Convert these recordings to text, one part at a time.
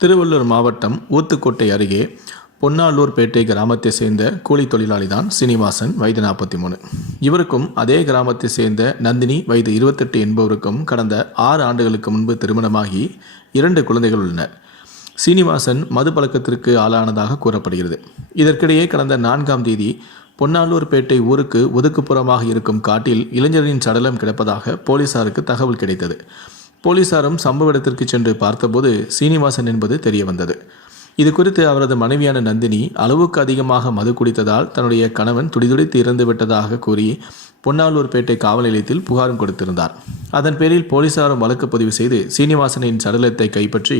திருவள்ளூர் மாவட்டம் ஊத்துக்கோட்டை அருகே பொன்னாலூர்பேட்டை கிராமத்தை சேர்ந்த கூலி தொழிலாளி தான் சீனிவாசன் வயது நாற்பத்தி மூணு இவருக்கும் அதே கிராமத்தை சேர்ந்த நந்தினி வயது இருபத்தெட்டு என்பவருக்கும் கடந்த ஆறு ஆண்டுகளுக்கு முன்பு திருமணமாகி இரண்டு குழந்தைகள் உள்ளனர். சீனிவாசன் மது பழக்கத்திற்கு ஆளானதாக கூறப்படுகிறது. இதற்கிடையே கடந்த நான்காம் தேதி பொன்னாலூர்பேட்டை ஊருக்கு ஒதுக்குப்புறமாக இருக்கும் காட்டில் இளைஞரின் சடலம் கிடப்பதாக போலீசாருக்கு தகவல் கிடைத்தது. போலீசாரும் சம்பவ இடத்திற்கு சென்று பார்த்தபோது சீனிவாசன் என்பது தெரிய வந்தது இது குறித்து அவரது மனைவியான நந்தினி அளவுக்கு அதிகமாக மது குடித்ததால் தன்னுடைய கணவன் துடிதுடித்து இறந்து விட்டதாக கூறி பொன்னாலூர்பேட்டை காவல் நிலையத்தில் புகாரும் கொடுத்திருந்தார். அதன் பேரில் போலீசாரும் வழக்கு பதிவு செய்து சீனிவாசனின் சடலத்தை கைப்பற்றி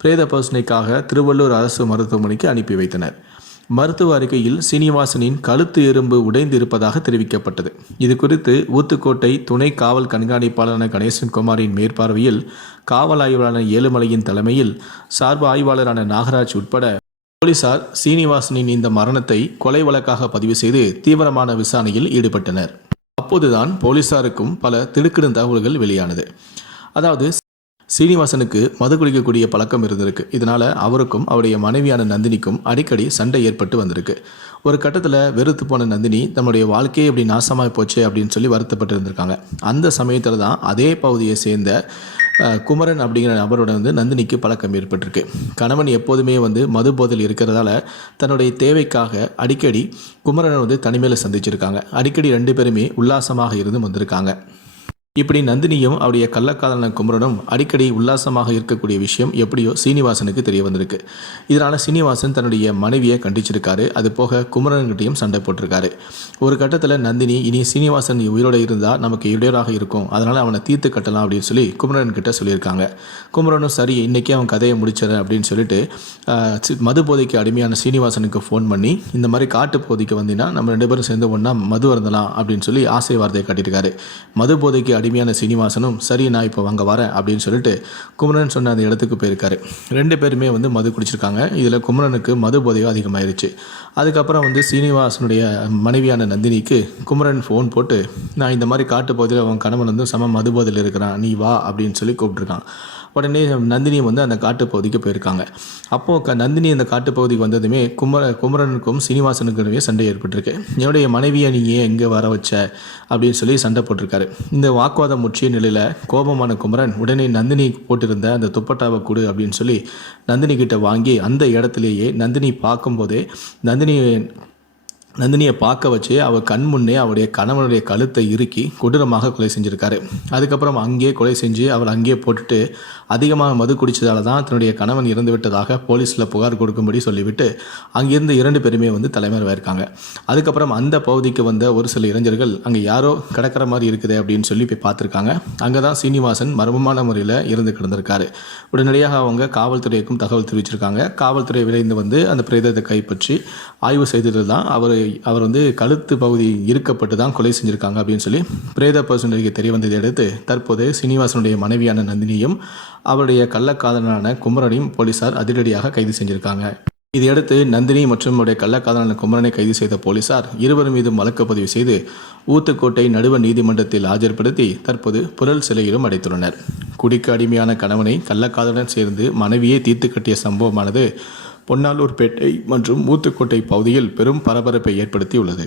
பிரேத பரிசோதனைக்காக திருவள்ளூர் அரசு மருத்துவமனைக்கு அனுப்பி வைத்தனர். மருத்துவ அறிக்கையில் சீனிவாசனின் கழுத்து எறும்பு உடைந்து இருப்பதாக தெரிவிக்கப்பட்டது. இது குறித்து ஊத்துக்கோட்டை துணை காவல் கண்காணிப்பாளரான கணேசன் குமாரின் மேற்பார்வையில் காவல் ஆய்வாளரான ஏழுமலையின் தலைமையில் சார்பு ஆய்வாளரான நாகராஜ் உட்பட போலீசார் சீனிவாசனின் இந்த மரணத்தை கொலை வழக்காக பதிவு செய்து தீவிரமான விசாரணையில் ஈடுபட்டனர். அப்போதுதான் போலீசாருக்கும் பல திடுக்கிடும் தகவல்கள் வெளியானது. அதாவது சீனிவாசனுக்கு மது குடிக்கக்கூடிய பழக்கம் இருந்திருக்கு. இதனால் அவருக்கும் அவருடைய மனைவியான நந்தினிக்கும் அடிக்கடி சண்டை ஏற்பட்டு வந்திருக்கு. ஒரு கட்டத்தில் வெறுத்து போன நந்தினி தன்னுடைய வாழ்க்கையே இப்படி நாசமாக போச்சு அப்படின்னு சொல்லி வருத்தப்பட்டு இருந்திருக்காங்க. அந்த சமயத்தில் தான் அதே பகுதியை சேர்ந்த குமரன் அப்படிங்கிற நபரோட வந்து நந்தினிக்கு பழக்கம் ஏற்பட்டிருக்கு. கணவன் எப்போதுமே வந்து மது போதில் இருக்கிறதால தன்னுடைய தேவைக்காக அடிக்கடி குமரனை வந்து தனிமையில் சந்திச்சிருக்காங்க. அடிக்கடி ரெண்டு பேருமே உல்லாசமாக இருந்து வந்திருக்காங்க. இப்படி நந்தினியும் அவருடைய கள்ளக்காதலன் குமரனும் அடிக்கடி உல்லாசமாக இருக்கக்கூடிய விஷயம் எப்படியோ சீனிவாசனுக்கு தெரிய வந்திருக்கு. இதனால் சீனிவாசன் தன்னுடைய மனைவியை கண்டிச்சிருக்காரு. அது போக குமரன்கிட்டையும் சண்டை போட்டிருக்காரு. ஒரு கட்டத்தில் நந்தினி இனி சீனிவாசன் உயிரோடு இருந்தால் நமக்கு இடையூறாக இருக்கும். அதனால் அவனை தீர்த்து கட்டலாம் அப்படின்னு சொல்லி குமரன்கிட்ட சொல்லியிருக்காங்க. குமரனும் சரி இன்றைக்கே அவன் கதையை முடிச்சிடறேன் அப்படின்னு சொல்லிட்டு மது போதைக்கு அடிமையான சீனிவாசனுக்கு ஃபோன் பண்ணி இந்த மாதிரி காட்டு போதைக்கு வந்தீங்கன்னா நம்ம ரெண்டு பேரும் சேர்ந்து ஒன்றா மது அருந்தலாம் அப்படின்னு சொல்லி ஆசை வார்த்தையை காட்டியிருக்காரு. மது போதைக்கு அடிமையான சீனிவாசனும் சரி நான் இப்போ அங்கே வரேன் அப்படின்னு சொல்லிட்டு குமரன் சொன்ன அந்த இடத்துக்கு போயிருக்காரு. ரெண்டு பேருமே வந்து மது குடிச்சிருக்காங்க. இதில் குமரனுக்கு மது போதையோ அதிகமாயிருச்சு. அதுக்கப்புறம் வந்து சீனிவாசனுடைய மனைவியான நந்தினிக்கு குமரன் ஃபோன் போட்டு நான் இந்த மாதிரி காட்டு பகுதியில் அவன் கணவன் வந்து சம மது போதையில் இருக்கிறான். நீ வா அப்படின்னு சொல்லி கூப்பிட்ருக்கான் உடனே நந்தினி வந்து அந்த காட்டுப்பகுதிக்கு போயிருக்காங்க. அப்போது க நந்தினி அந்த காட்டுப்பகுதிக்கு வந்ததுமே குமர குமரனுக்கும் சீனிவாசனுக்குமே சண்டை ஏற்பட்டிருக்கு. என்னுடைய மனைவியை நீ ஏன் எங்கே வர வச்ச? அப்படின்னு சொல்லி சண்டை போட்டிருக்காரு. இந்த வாக்குவாதம் முற்றிய நிலையில் கோபமான குமரன் உடனே நந்தினி போட்டிருந்த அந்த துப்பட்டாவை கொடு அப்படின்னு சொல்லி நந்தினி கிட்ட வாங்கி அந்த இடத்துலையே நந்தினி பார்க்கும்போதே நந்தினி நந்தினியை பார்க்க வச்சு அவர் கண் முன்னே அவருடைய கணவனுடைய கழுத்தை இறுக்கி கொடூரமாக கொலை செஞ்சுருக்காரு. அதுக்கப்புறம் அங்கேயே கொலை செஞ்சு அவர் அங்கேயே போட்டுட்டு அதிகமாக மது குடித்ததால் தான் தன்னுடைய கணவன் இறந்து விட்டதாக போலீஸில் புகார் கொடுக்கும்படி சொல்லிவிட்டு அங்கிருந்த இரண்டு பேருமே வந்து தலைமறைவாயிருக்காங்க அதுக்கப்புறம் அந்த பகுதிக்கு வந்த ஒரு சில இளைஞர்கள் அங்கே யாரோ கிடக்கிற மாதிரி இருக்குது அப்படின்னு சொல்லி போய் பார்த்துருக்காங்க. அங்கே தான் சீனிவாசன் மர்மமான முறையில் இறந்து கிடந்திருக்காரு. உடனடியாக அவங்க காவல்துறைக்கும் தகவல் தெரிவிச்சிருக்காங்க. காவல்துறை விரைந்து வந்து அந்த பிரேதத்தை கைப்பற்றி ஆய்வு செய்தது தான் அவர் அவர் வந்து கழுத்து பகுதி இருக்கப்பட்டு தான் கொலை செஞ்சுருக்காங்க அப்படின்னு சொல்லி பிரேத பரிசோதனைக்கு தெரிய வந்ததை அடுத்து தற்போது சீனிவாசனுடைய மனைவியான நந்தினியும் அவருடைய கள்ளக்காதலனான குமரனையும் போலீசார் அதிரடியாக கைது செஞ்சிருக்காங்க. இதையடுத்து நந்தினி மற்றும் அவருடைய கள்ளக்காதலான குமரனை கைது செய்த போலீசார் இருவர் மீதும் வழக்கு பதிவு செய்து ஊத்துக்கோட்டை நடுவர் நீதிமன்றத்தில் ஆஜர்படுத்தி தற்போது புரல் சிலையிலும் அடைத்துள்ளனர். குடிக்கு அடிமையான கணவனை கள்ளக்காதலுடன் சேர்ந்து மனைவியை தீர்த்து கட்டிய சம்பவமானது பொன்னாலூர்பேட்டை மற்றும் ஊத்துக்கோட்டை பகுதியில் பெரும் பரபரப்பை ஏற்படுத்தியுள்ளது.